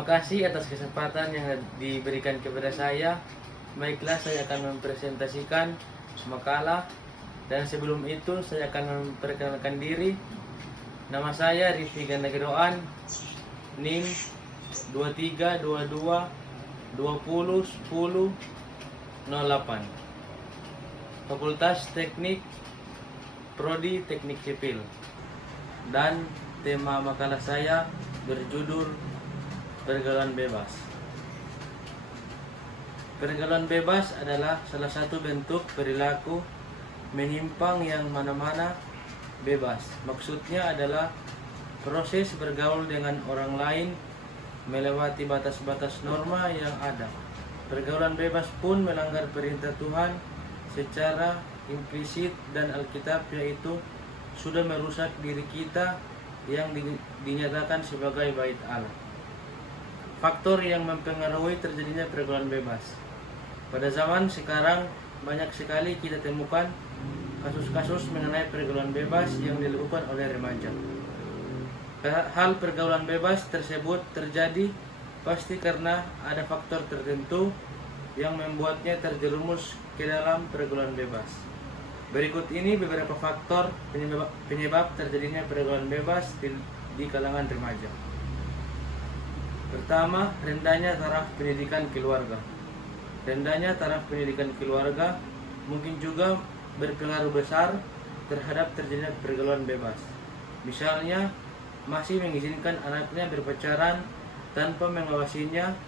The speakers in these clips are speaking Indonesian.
Terima kasih atas kesempatan yang diberikan kepada saya. Baiklah, saya akan mempresentasikan makalah, dan sebelum itu saya akan memperkenalkan diri. Nama saya Rifki Gandageroan, NIM 2322 20 10 08, Fakultas Teknik, Prodi Teknik Sipil. Dan tema makalah saya berjudul Pergaulan Bebas. Pergaulan bebas adalah salah satu bentuk perilaku menyimpang yang mana-mana bebas. Maksudnya adalah proses bergaul dengan orang lain melewati batas-batas norma yang ada. Pergaulan bebas pun melanggar perintah Tuhan secara implisit, dan Alkitab yaitu sudah merusak diri kita yang dinyatakan sebagai bait Allah. Faktor yang mempengaruhi terjadinya pergaulan bebas. Pada zaman sekarang banyak sekali kita temukan kasus-kasus mengenai pergaulan bebas yang dilakukan oleh remaja. Hal pergaulan bebas tersebut terjadi pasti karena ada faktor tertentu yang membuatnya terjerumus ke dalam pergaulan bebas. Berikut ini beberapa faktor penyebab terjadinya pergaulan bebas di kalangan remaja. Pertama, rendahnya taraf pendidikan keluarga. Rendahnya taraf pendidikan keluarga mungkin juga berpengaruh besar terhadap terjadinya pergaulan bebas. Misalnya, masih mengizinkan anaknya berpacaran tanpa mengawasinya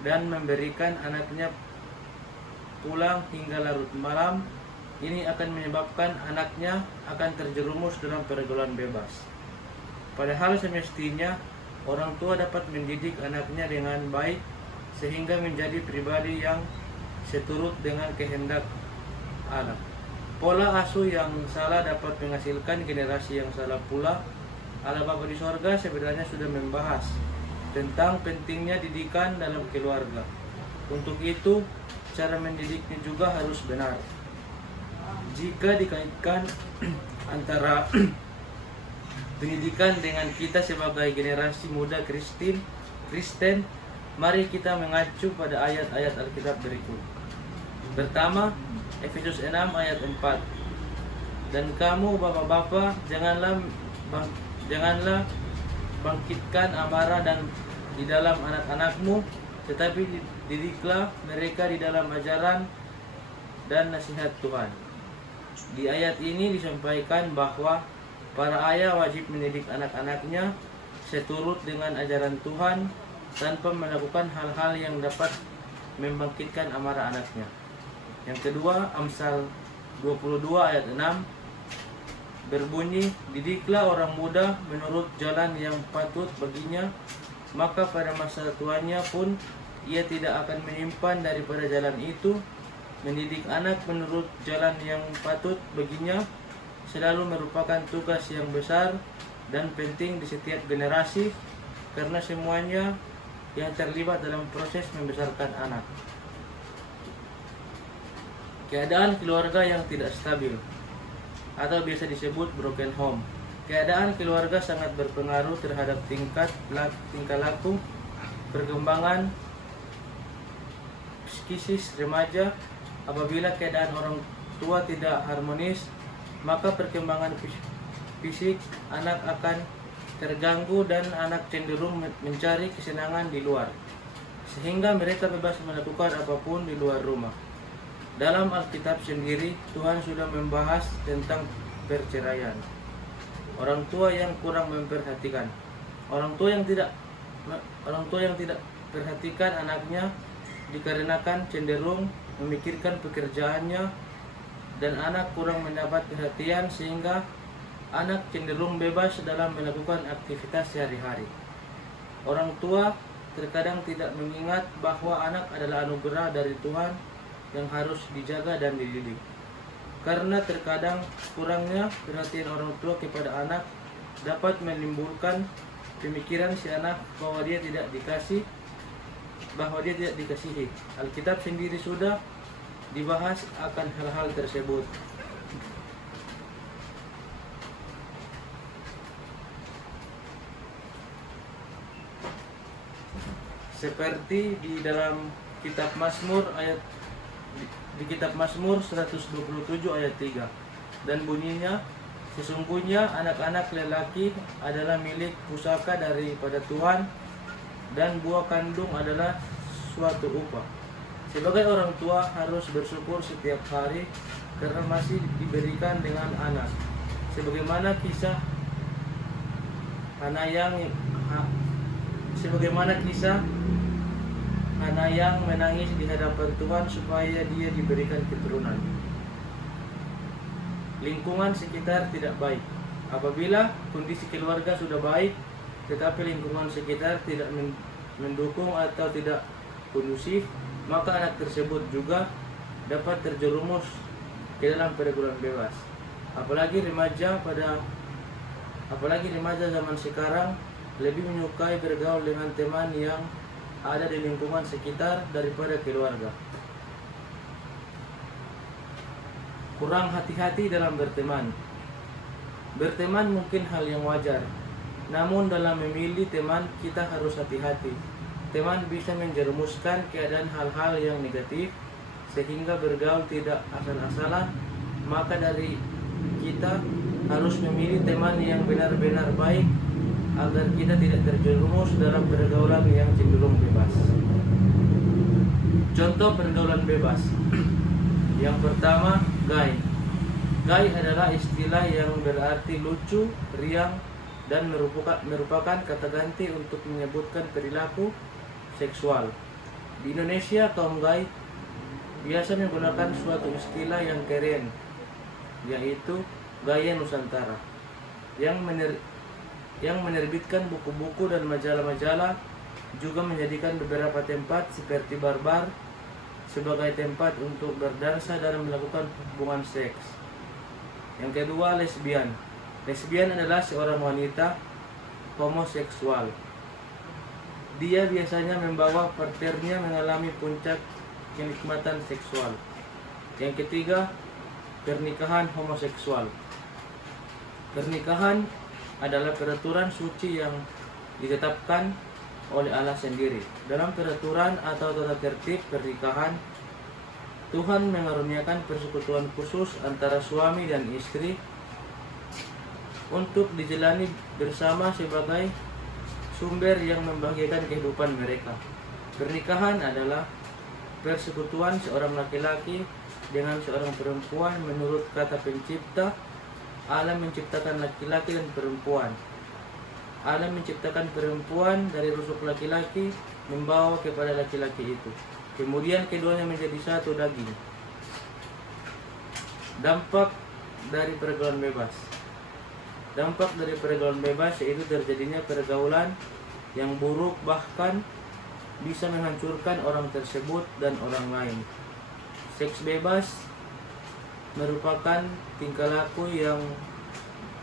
dan memberikan anaknya pulang hingga larut malam. Ini akan menyebabkan anaknya akan terjerumus dalam pergaulan bebas. Padahal semestinya orang tua dapat mendidik anaknya dengan baik sehingga menjadi pribadi yang seturut dengan kehendak Allah. Pola asuh yang salah dapat menghasilkan generasi yang salah pula. Allah Bapa di sorga sebenarnya sudah membahas tentang pentingnya didikan dalam keluarga. Untuk itu, cara mendidiknya juga harus benar. Jika dikaitkan antara pendidikan dengan kita sebagai generasi muda Kristen, mari kita mengacu pada ayat-ayat Alkitab berikut. Pertama, Efesus 6 ayat 4. Dan kamu bapak-bapak, janganlah bangkitkan amarah dan di dalam anak-anakmu, tetapi didiklah mereka di dalam ajaran dan nasihat Tuhan. Di ayat ini disampaikan bahwa para ayah wajib mendidik anak-anaknya seturut dengan ajaran Tuhan tanpa melakukan hal-hal yang dapat membangkitkan amarah anaknya. Yang kedua, Amsal 22 ayat 6 berbunyi, didiklah orang muda menurut jalan yang patut baginya, maka pada masa tuanya pun ia tidak akan menyimpan daripada jalan itu. Mendidik anak menurut jalan yang patut baginya selalu merupakan tugas yang besar dan penting di setiap generasi, karena semuanya yang terlibat dalam proses membesarkan anak. Keadaan keluarga yang tidak stabil atau biasa disebut broken home. Keadaan keluarga sangat berpengaruh terhadap tingkah laku, perkembangan psikis remaja. Apabila keadaan orang tua tidak harmonis, maka perkembangan fisik anak akan terganggu dan anak cenderung mencari kesenangan di luar, sehingga mereka bebas melakukan apapun di luar rumah. Dalam Alkitab sendiri, Tuhan sudah membahas tentang perceraian. Orang tua yang kurang memperhatikan, orang tua yang tidak perhatikan anaknya dikarenakan cenderung memikirkan pekerjaannya, dan anak kurang mendapat perhatian sehingga anak cenderung bebas dalam melakukan aktivitas sehari-hari. Orang tua terkadang tidak mengingat bahwa anak adalah anugerah dari Tuhan yang harus dijaga dan dididik. Karena terkadang kurangnya perhatian orang tua kepada anak dapat menimbulkan pemikiran si anak bahwa dia tidak dikasihi. Alkitab sendiri sudah dibahas akan hal-hal tersebut. seperti di dalam kitab Mazmur di kitab Mazmur 127 ayat 3, dan bunyinya, sesungguhnya anak-anak lelaki adalah milik pusaka daripada Tuhan, dan buah kandung adalah suatu upah. Sebagai orang tua harus bersyukur setiap hari karena masih diberikan dengan anak. Sebagaimana kisah Hana yang menangis di hadapan Tuhan supaya dia diberikan keturunan. Lingkungan sekitar tidak baik. Apabila kondisi keluarga sudah baik, tetapi lingkungan sekitar tidak mendukung atau tidak kondusif, maka anak tersebut juga dapat terjerumus ke dalam pergaulan bebas. Apalagi remaja zaman sekarang lebih menyukai bergaul dengan teman yang ada di lingkungan sekitar daripada keluarga. Kurang hati-hati dalam berteman. Berteman mungkin hal yang wajar, namun dalam memilih teman kita harus hati-hati. Teman bisa menjerumuskan keadaan hal-hal yang negatif sehingga bergaul tidak asal-asalan. Maka dari kita harus memilih teman yang benar-benar baik agar kita tidak terjerumus dalam pergaulan yang cenderung bebas. Contoh pergaulan bebas. Yang pertama, gay. Gay adalah istilah yang berarti lucu, riang, dan merupakan kata ganti untuk menyebutkan perilaku seksual. Di Indonesia, kaum gay biasa menggunakan suatu istilah yang keren, yaitu gaya Nusantara, yang menerbitkan buku-buku dan majalah-majalah, juga menjadikan beberapa tempat seperti bar-bar sebagai tempat untuk berdansa dan melakukan hubungan seks. Yang kedua, lesbian. Lesbian adalah seorang wanita homoseksual. Dia biasanya membawa partnernya mengalami puncak kenikmatan seksual. Yang ketiga, pernikahan homoseksual. Pernikahan adalah peraturan suci yang ditetapkan oleh Allah sendiri. Dalam peraturan atau tata tertib pernikahan, Tuhan mengaruniakan persekutuan khusus antara suami dan istri untuk dijalani bersama sebagai sumber yang membahagiakan kehidupan mereka. Pernikahan adalah persekutuan seorang laki-laki dengan seorang perempuan menurut kata pencipta. Allah menciptakan laki-laki dan perempuan. Allah menciptakan perempuan dari rusuk laki-laki membawa kepada laki-laki itu. Kemudian keduanya menjadi satu daging. Dampak dari pergaulan bebas. Dampak dari pergaulan bebas yaitu terjadinya pergaulan yang buruk, bahkan bisa menghancurkan orang tersebut dan orang lain. Seks bebas merupakan tingkah laku yang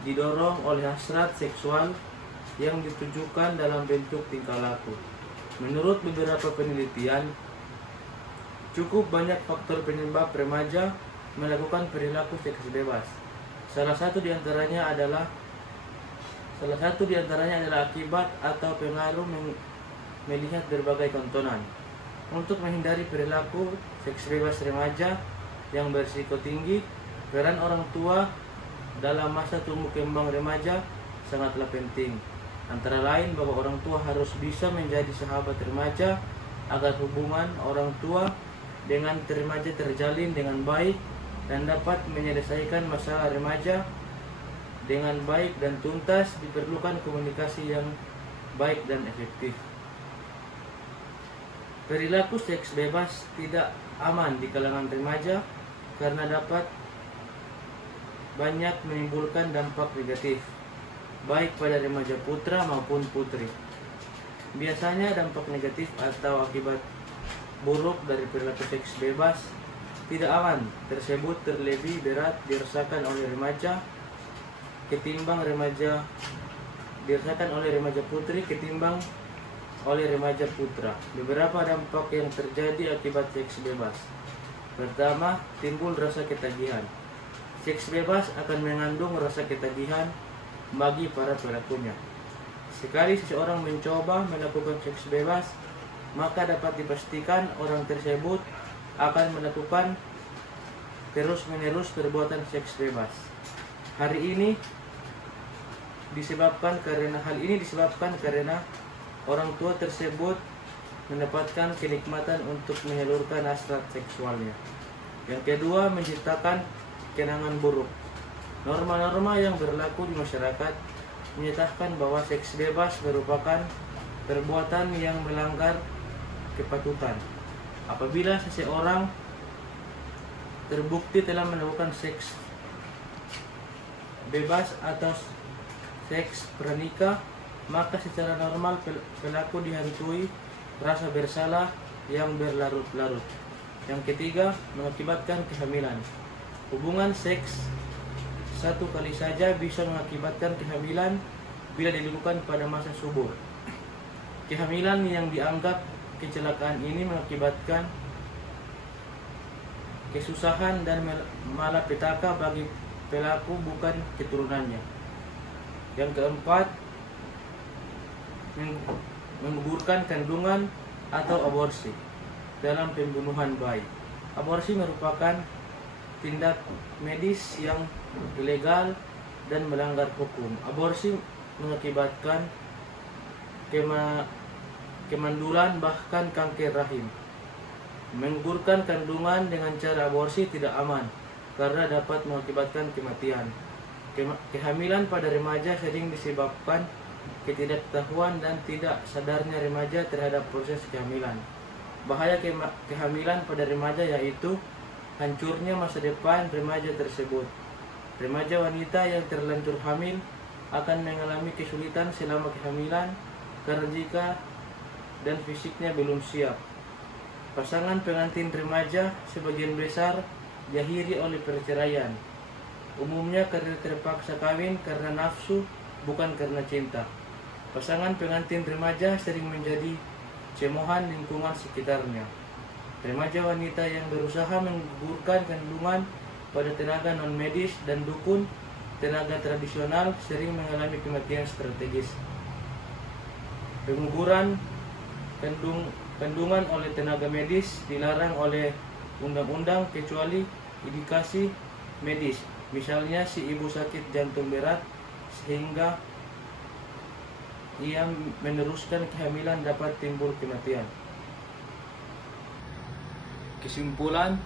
didorong oleh hasrat seksual yang ditujukan dalam bentuk tingkah laku. Menurut beberapa penelitian, cukup banyak faktor penyebab remaja melakukan perilaku seks bebas. Salah satu di antaranya adalah akibat atau pengaruh melihat berbagai tontonan. Untuk menghindari perilaku seks bebas remaja yang berisiko tinggi, peran orang tua dalam masa tumbuh kembang remaja sangatlah penting. Antara lain bahwa orang tua harus bisa menjadi sahabat remaja agar hubungan orang tua dengan remaja terjalin dengan baik dan dapat menyelesaikan masalah remaja dengan baik dan tuntas. Diperlukan komunikasi yang baik dan efektif. Perilaku seks bebas tidak aman di kalangan remaja karena dapat banyak menimbulkan dampak negatif baik pada remaja putra maupun putri. Biasanya dampak negatif atau akibat buruk dari perilaku seks bebas tidak aman tersebut terlebih berat dirasakan oleh remaja putri ketimbang oleh remaja putra. Beberapa dampak yang terjadi akibat seks bebas. Pertama, timbul rasa ketagihan. Seks bebas akan mengandung rasa ketagihan bagi para pelakunya. Sekali seseorang mencoba melakukan seks bebas, maka dapat dipastikan orang tersebut akan melakukan terus-menerus perbuatan seks bebas. Hal ini disebabkan karena orang tua tersebut mendapatkan kenikmatan untuk menyalurkan hasrat seksualnya. Yang kedua, menciptakan kenangan buruk. Norma-norma yang berlaku di masyarakat menyatakan bahwa seks bebas merupakan perbuatan yang melanggar kepatutan. Apabila seseorang terbukti telah melakukan seks bebas atau seks pranikah, maka secara normal pelaku dihantui rasa bersalah yang berlarut-larut. Yang ketiga, mengakibatkan kehamilan. Hubungan seks satu kali saja bisa mengakibatkan kehamilan bila dilakukan pada masa subur. Kehamilan yang dianggap kecelakaan ini mengakibatkan kesusahan dan malapetaka bagi pelaku, bukan keturunannya. Yang keempat, menggugurkan kandungan atau aborsi dalam pembunuhan bayi. Aborsi merupakan tindak medis yang ilegal dan melanggar hukum. Aborsi mengakibatkan kemandulan bahkan kanker rahim. Menggugurkan kandungan dengan cara aborsi tidak aman karena dapat mengakibatkan kematian. Kehamilan pada remaja sering disebabkan ketidaktahuan dan tidak sadarnya remaja terhadap proses kehamilan. Bahaya kehamilan pada remaja yaitu hancurnya masa depan remaja tersebut. Remaja wanita yang terlanjur hamil akan mengalami kesulitan selama kehamilan karena jika dan fisiknya belum siap. Pasangan pengantin remaja sebagian besar diakhiri oleh perceraian. Umumnya karena terpaksa kawin karena nafsu, bukan karena cinta. Pasangan pengantin remaja sering menjadi cemoohan lingkungan sekitarnya. Remaja wanita yang berusaha menggugurkan kandungan pada tenaga non-medis dan dukun tenaga tradisional sering mengalami kematian strategis. Penguguran kandungan oleh tenaga medis dilarang oleh undang-undang kecuali indikasi medis. Misalnya si ibu sakit jantung berat sehingga ia meneruskan kehamilan, dapat timbul kematian. Kesimpulan,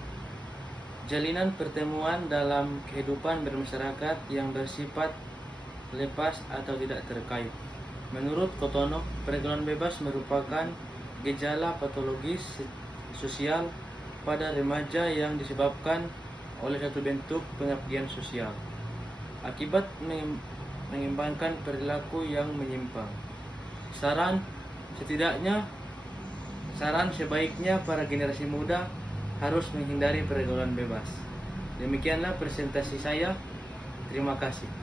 jalinan pertemuan dalam kehidupan bermasyarakat yang bersifat lepas atau tidak terkait. Menurut Kotono, pergaulan bebas merupakan gejala patologis sosial pada remaja yang disebabkan oleh satu bentuk pengabdian sosial akibat mengembangkan perilaku yang menyimpang. Saran sebaiknya para generasi muda harus menghindari pergaulan bebas. Demikianlah presentasi saya. Terima kasih.